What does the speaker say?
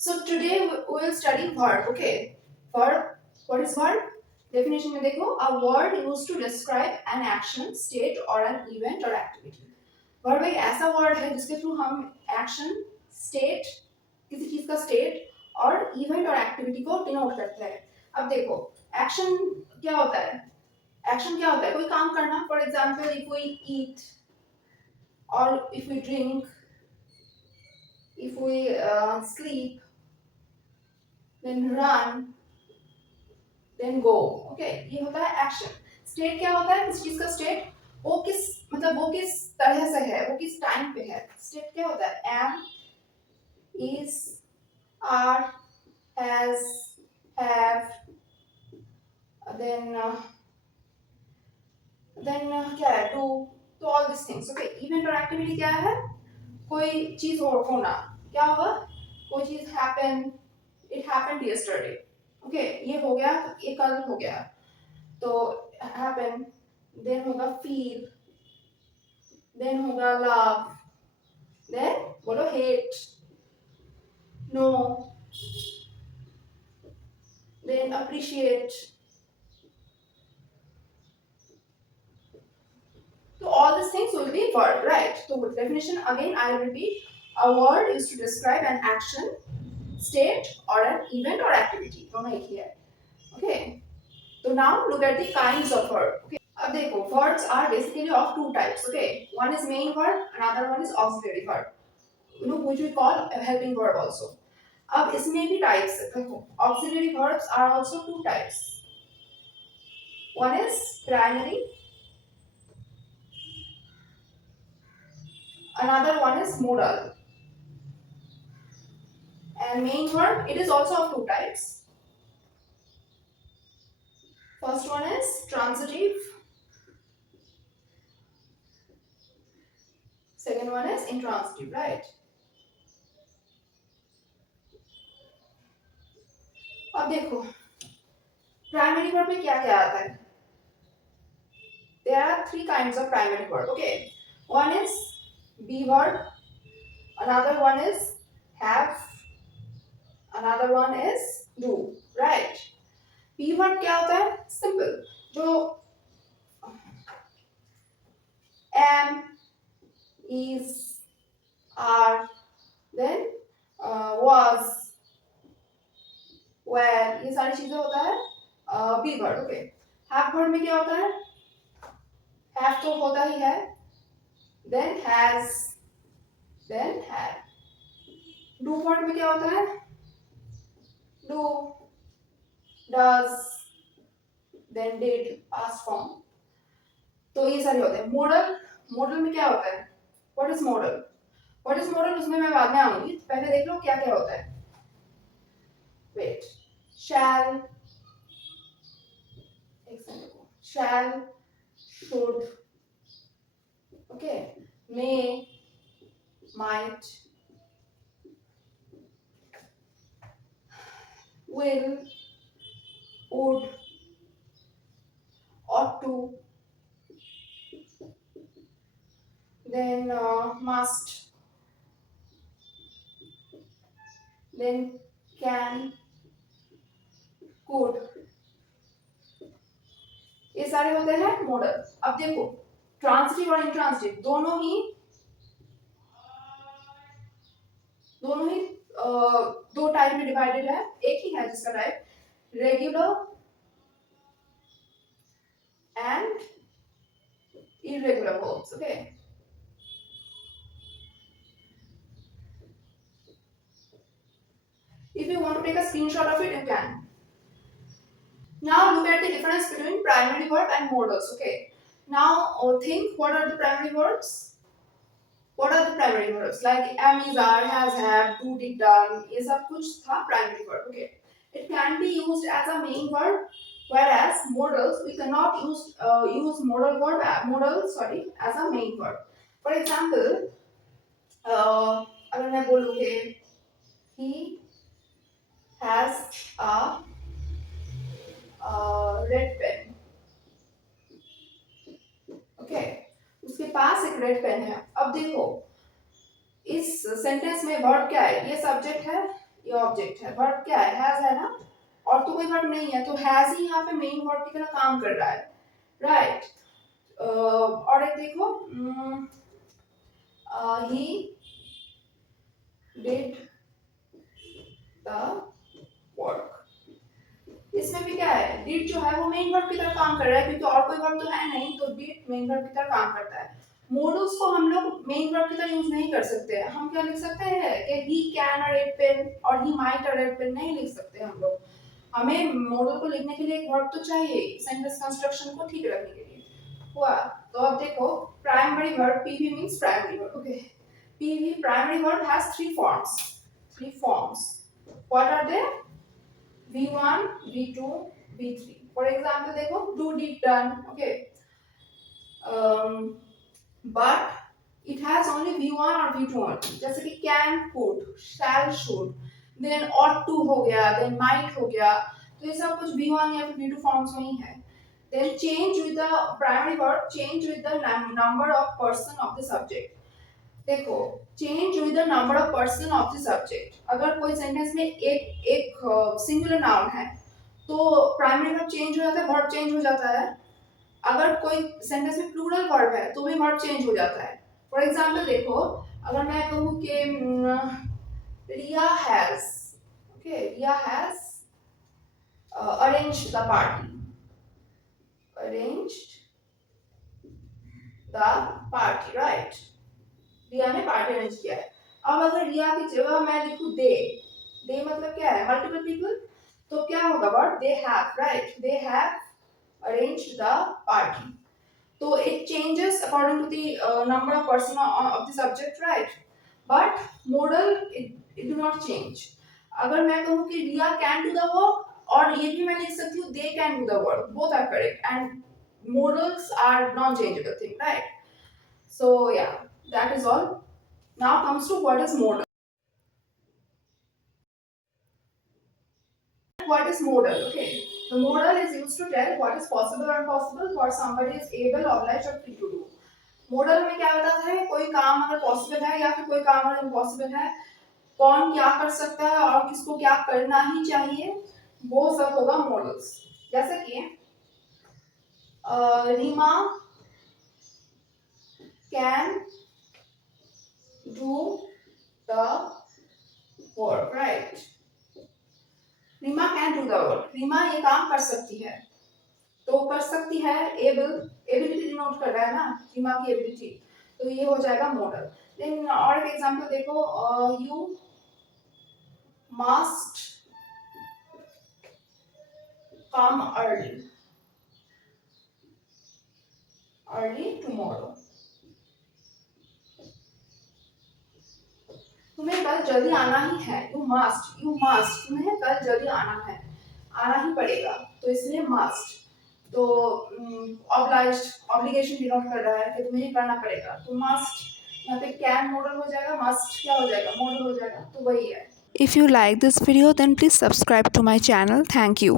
So today we will study verb. Okay, verb. What is verb? Definition में देखो, a word used to describe an action, state or an event or activity. verb एक ऐसा word है जिसके through हम action, state, किसी चीज का state और event और activity को denote करते हैं. अब देखो, action क्या होता है? Action क्या होता है? कोई काम करना. For example, if we eat or if we drink, if we sleep, then run, then go. Okay, ये होता है एक्शन. स्टेट क्या होता है? किस चीज का स्टेट? वो किस मतलब वो किस तरह से है, वो किस टाइम पे है. स्टेट क्या होता है? Am, is, are, has, have, then क्या है? डू. तो all this things. Okay, event और एक्टिविटी क्या है? कोई चीज होना. क्या हुआ? कोई चीज happen, it happened yesterday. Okay, ये हो गया, ये कल हो गया. तो हैपन, देन होगा फील, देन होगा लव, देन बोलो hate, no, then appreciate. So all these things will be verb, right? So with definition again I will repeat. A word is to describe an action, state or an event or activity. दोनों एक ही है. Okay. So now look at the kinds of verb. Okay. अब देखो, verbs are basically of two types. Okay. One is main verb, another one is auxiliary verb. Which we call a helping verb also. अब इसमें भी types है. देखो, auxiliary verbs are also two types. One is primary, another one is modal. And main verb, it is also of two types. First one is transitive. Second one is intransitive, right? अब देखो, primary verb में क्या क्या आता है? There are three kinds of primary verb. Okay, one is be verb, another one is have, another one is do, right? Be verb क्या होता है? Simple. जो am, is, are, then was, where, ये सारी चीजें होता है be verb. Okay. Have verb में क्या होता है? Have तो होता ही है. Then has, then had. Do verb में क्या होता है? Do, does, then did, past form. तो ये सारे होते हैं. Modal, modal में क्या होता है? What is modal? What is modal उसमें मैं बाद में आऊंगी. पहले देख लो क्या क्या होता है. Wait. Shall, shall, should, okay, may, might, will, would, ought to, then must, then can, could. ये सारे होते हैं मॉडल. अब देखो, ट्रांसिटिव और इंट्रांसिटिव दोनों ही दो टाइप में डिवाइडेड है. एक ही है जिसका type regular and irregular verbs. Okay. If you want to take a screenshot of it, you can. Now look at the difference between primary verb and modals. Okay. Now think, what are the primary verbs? What are the primary verbs? Like am, is, are, has, have, do, did, done. ये सब कुछ था primary verb. Okay. It can be used as a main verb, whereas modals we cannot use as a main verb. For example, अगर मैं बोलूँ कि he has a red pen. Okay. उसके पास एक रेड पेन है. अब देखो, इस सेंटेंस में वर्ब क्या है? ये सब्जेक्ट है, ये ऑब्जेक्ट है, वर्ब क्या है, हैज है ना, और तो कोई वर्ब नहीं है, तो हैज ही यहाँ पे मेन वर्ब की तरह काम कर रहा है, राइट। और एक देखो, ही डिड द वर्क, इसमें भी क्या है, डिड जो है वो मेन वर्ब की तरह काम कर रहा है, क्योंकि और कोई वर्ब तो है नहीं, तो डिड मेन वर्ब की तरह काम करता है। मॉडल्स को हम लोग मेन वर्ब की तरह यूज नहीं कर सकते हैं, हम क्या लिख सकते हैं कि ही कैन रीड पेन और ही माइट रीड पेन, नहीं लिख सकते हम लोग। हमें मॉडल को लिखने के लिए एक वर्ब तो चाहिए सेंटेंस कंस्ट्रक्शन को ठीक रखने के लिए। हुआ, तो अब देखो primary verb, PV means primary verb, okay. PV primary verb has three forms. What are they? V1, V2, V3. For example, देखो do, did, done, okay. But it has only V1 or V2 only. जैसे कि can, could, shall, should, then ought to हो गया, then might हो गया, तो ये सब कुछ V1 या फिर V2 forms में ही है। Then change with the primary verb, change with the number of person of the subject. देखो change with the number of person of the subject, अगर कोई सेंटेंस में एक सिंगुलर नाउन है तो प्राइमरी वर्ब चेंज हो जाता है, वर्ब चेंज हो जाता है। अगर कोई सेंटेंस में प्लूरल वर्ब है तो भी वर्ब चेंज हो जाता है। फॉर एग्जांपल देखो, अगर मैं कहूँ कि Riya has, okay, Riya has arranged the party, arranged the party, right, Riya ने पार्टी अरेंज किया है। अब अगर रिया की जगह मैं लिखूं दे मतलब क्या है, मल्टीपल पीपल, तो क्या होगा word, they have, right, they have arranged the party. तो it changes according to the number of person of the subject, right, but model it do not change. अगर मैं कहूं कि Riya can do the work, और ये भी मैं लिख सकती हूँ they can do the work, both are correct and modals are non-changeable thing, right? So yeah, that is all. Now comes to what is modal. What is modal? Okay, the modal is used to tell what is possible or impossible, what somebody is able, obliged or free to do. Model में क्या बताता है, कोई काम अगर possible है या फिर कोई काम अगर इम्पॉसिबल है, कौन क्या कर सकता है और किसको क्या करना ही चाहिए, वो सब होगा मॉडल्स। जैसे कि Reema can do the work, right, Reema can do the work, Reema ये काम कर सकती है, तो कर सकती है, एबिलिटी डिनोट कर रहा है ना, रीमा की एबिलिटी, तो ये हो जाएगा मॉडल। देन और एक एग्जांपल देखो, you must come early tomorrow, तुम्हें कल जल्दी आना ही है, यू मस्ट, तुम्हें कल जल्दी आना ही पड़ेगा, तो इसलिए मस्ट, तो ऑब्लिगेशन डिनोट कर रहा है कि तुम्हें ये करना पड़ेगा, तो मस्ट, यहाँ पे कैन मॉडल हो जाएगा, मस्ट क्या हो जाएगा, मॉडल हो जाएगा, तो वही है। If you like this video, then please subscribe to my channel. Thank you.